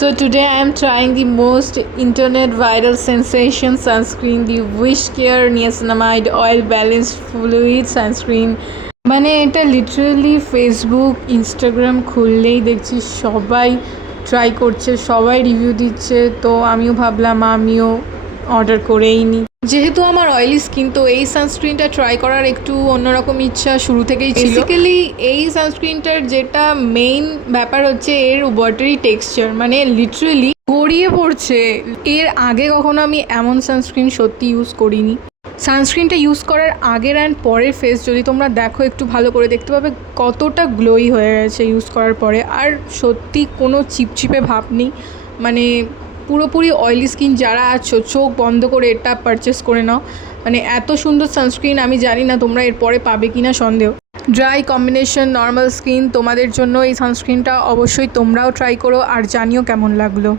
So today I am trying the most internet viral sensation sunscreen, the Wish Care Niacinamide Oil Balanced Fluid Sunscreen. মানে এটা literally Facebook Instagram খুললেই দেখছি সবাই try করছে, সবাই review দিচ্ছে। তো আমিও ভাবলাম আমিও অর্ডার করেই নিই। যেহেতু আমার অয়েলি স্কিন, তো এই সানস্ক্রিনটা ট্রাই করার একটু অন্যরকম ইচ্ছা শুরু থেকেই ছিল। বেসিক্যালি এই সানস্ক্রিনটার যেটা মেইন ব্যাপার হচ্ছে এর ওয়াটারি টেক্সচার, মানে লিটারালি গড়িয়ে পড়ছে। এর আগে কখনো আমি এমন সানস্ক্রিন সত্যি ইউজ করিনি। সানস্ক্রিনটা ইউজ করার আগের অ্যান্ড পরের ফেস যদি তোমরা দেখো একটু ভালো করে দেখতে পাবে কতটা গ্লোই হয়ে গেছে ইউজ করার পরে। আর সত্যি কোনো চিপচিপে ভাব নেই, মানে পুরোপুরি অয়েলি স্কিন যারা আছো চোখ বন্ধ করে এটা পারচেস করে নাও। মানে এত সুন্দর সানস্ক্রিন আমি জানি না তোমরা এরপরে পাবে কি না সন্দেহ। ড্রাই কম্বিনেশন নর্মাল স্কিন তোমাদের জন্য এই সানস্ক্রিনটা অবশ্যই তোমরাও ট্রাই করো আর জানিও কেমন লাগলো।